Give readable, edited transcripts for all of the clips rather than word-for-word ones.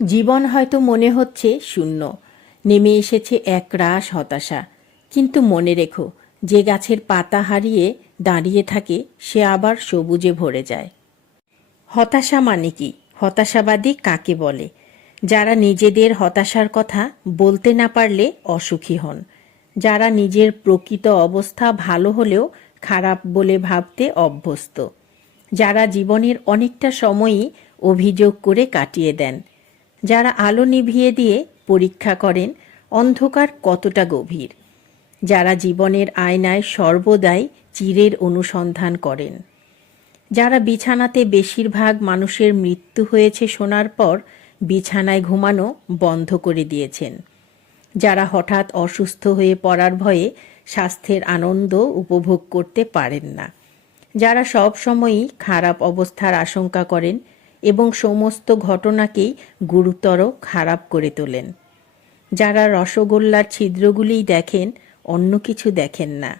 জীবন হয়তো মনে হচ্ছে শূন্য, নেমে এসেছে একরাশ হতাশা। কিন্তু মনে রেখো, যে গাছের পাতা হারিয়ে দাঁড়িয়ে থাকে সে আবার সবুজে ভরে যায়। হতাশা মানে কি? হতাশাবাদী কাকে বলে? যারা নিজেদের হতাশার কথা বলতে না পারলে অসুখী হন, যারা নিজের প্রকৃত অবস্থা ভালো হলেও খারাপ বলে ভাবতে অভ্যস্ত, যারা জীবনের অনেকটা সময়ই অভিযোগ করে কাটিয়ে দেন, যারা আলো নিভিয়ে দিয়ে পরীক্ষা করেন অন্ধকার কতটা গভীর, যারা জীবনের আয়নায় সর্বদাই চিরের অনুসন্ধান করেন, যারা বিছানাতে বেশিরভাগ মানুষের মৃত্যু হয়েছে শোনার পর বিছানায় ঘুমানো বন্ধ করে দিয়েছেন, যারা হঠাৎ অসুস্থ হয়ে পড়ার ভয়ে স্বাস্থ্যের আনন্দ উপভোগ করতে পারেন না, যারা সব সময়ই খারাপ অবস্থার আশঙ্কা করেন এবং সমস্ত ঘটনাকেই গুরুতর খারাপ করে তোলেন, যারা রসগোল্লার ছিদ্রগুলিই দেখেন, অন্য কিছু দেখেন না,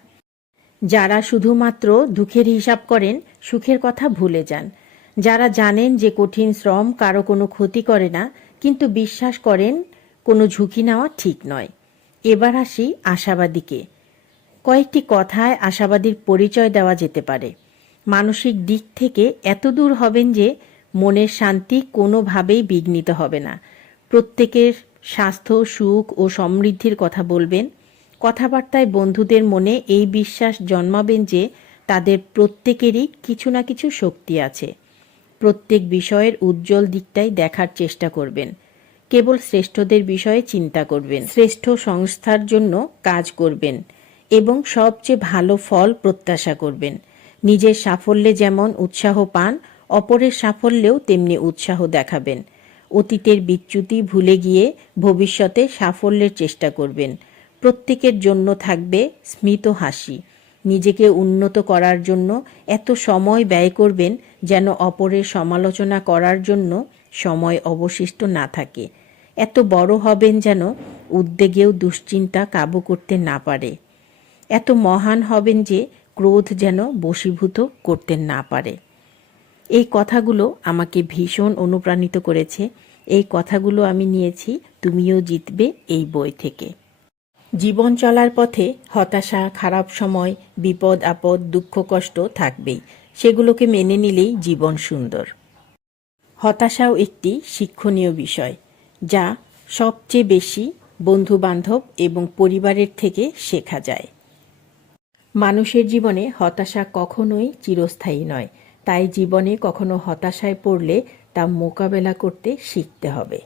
যারা শুধুমাত্র দুঃখের হিসাব করেন, সুখের কথা ভুলে যান, যারা জানেন যে কঠিন শ্রম কারো কোনো ক্ষতি করে না কিন্তু বিশ্বাস করেন কোনো ঝুঁকি নেওয়া ঠিক নয়। এবার আসি আশাবাদীকে। কয়েকটি কথায় আশাবাদীর পরিচয় দেওয়া যেতে পারে। মানসিক দিক থেকে এত দূর হবেন যে মনের শান্তি কোনোভাবেই বিঘ্নিত হবে না। প্রত্যেকের স্বাস্থ্য, সুখ ও সমৃদ্ধির কথা বলবেন। কথাবার্তায় বন্ধুদের মনে এই বিশ্বাস জন্মাবেন যে তাদের প্রত্যেকেরই কিছু না কিছু শক্তি আছে। প্রত্যেক বিষয়ের উজ্জ্বল দিকটাই দেখার চেষ্টা করবেন। কেবল শ্রেষ্ঠদের বিষয়ে চিন্তা করবেন, শ্রেষ্ঠ সংস্থার জন্য কাজ করবেন এবং সবচেয়ে ভালো ফল প্রত্যাশা করবেন। নিজের সাফল্যে যেমন উৎসাহ পান, অপরের সাফল্যেও তেমনি উৎসাহ দেখাবেন। অতীতের বিচ্যুতি ভুলে গিয়ে ভবিষ্যতে সাফল্যের চেষ্টা করবেন। প্রত্যেকের জন্য থাকবে স্মিত হাসি। নিজেকে উন্নত করার জন্য এত সময় ব্যয় করবেন যেন অপরের সমালোচনা করার জন্য সময় অবশিষ্ট না থাকে। এত বড় হবেন যেন উদ্বেগেও দুশ্চিন্তা কাবু করতে না পারে। এত মহান হবেন যে ক্রোধ যেন বশীভূত করতে না পারে। এই কথাগুলো আমাকে ভীষণ অনুপ্রাণিত করেছে। এই কথাগুলো আমি নিয়েছি তুমিও জিতবে এই বই থেকে। জীবন চলার পথে হতাশা, খারাপ সময়, বিপদ আপদ, দুঃখ কষ্ট থাকবেই। সেগুলোকে মেনে নিলেই জীবন সুন্দর। হতাশাও একটি শিক্ষণীয় বিষয়, যা সবচেয়ে বেশি বন্ধুবান্ধব এবং পরিবারের থেকে শেখা যায়। মানুষের জীবনে হতাশা কখনোই চিরস্থায়ী নয়, তাই জীবনে কখনো হতাশায় পড়লে তা মোকাবেলা করতে শিখতে হবে।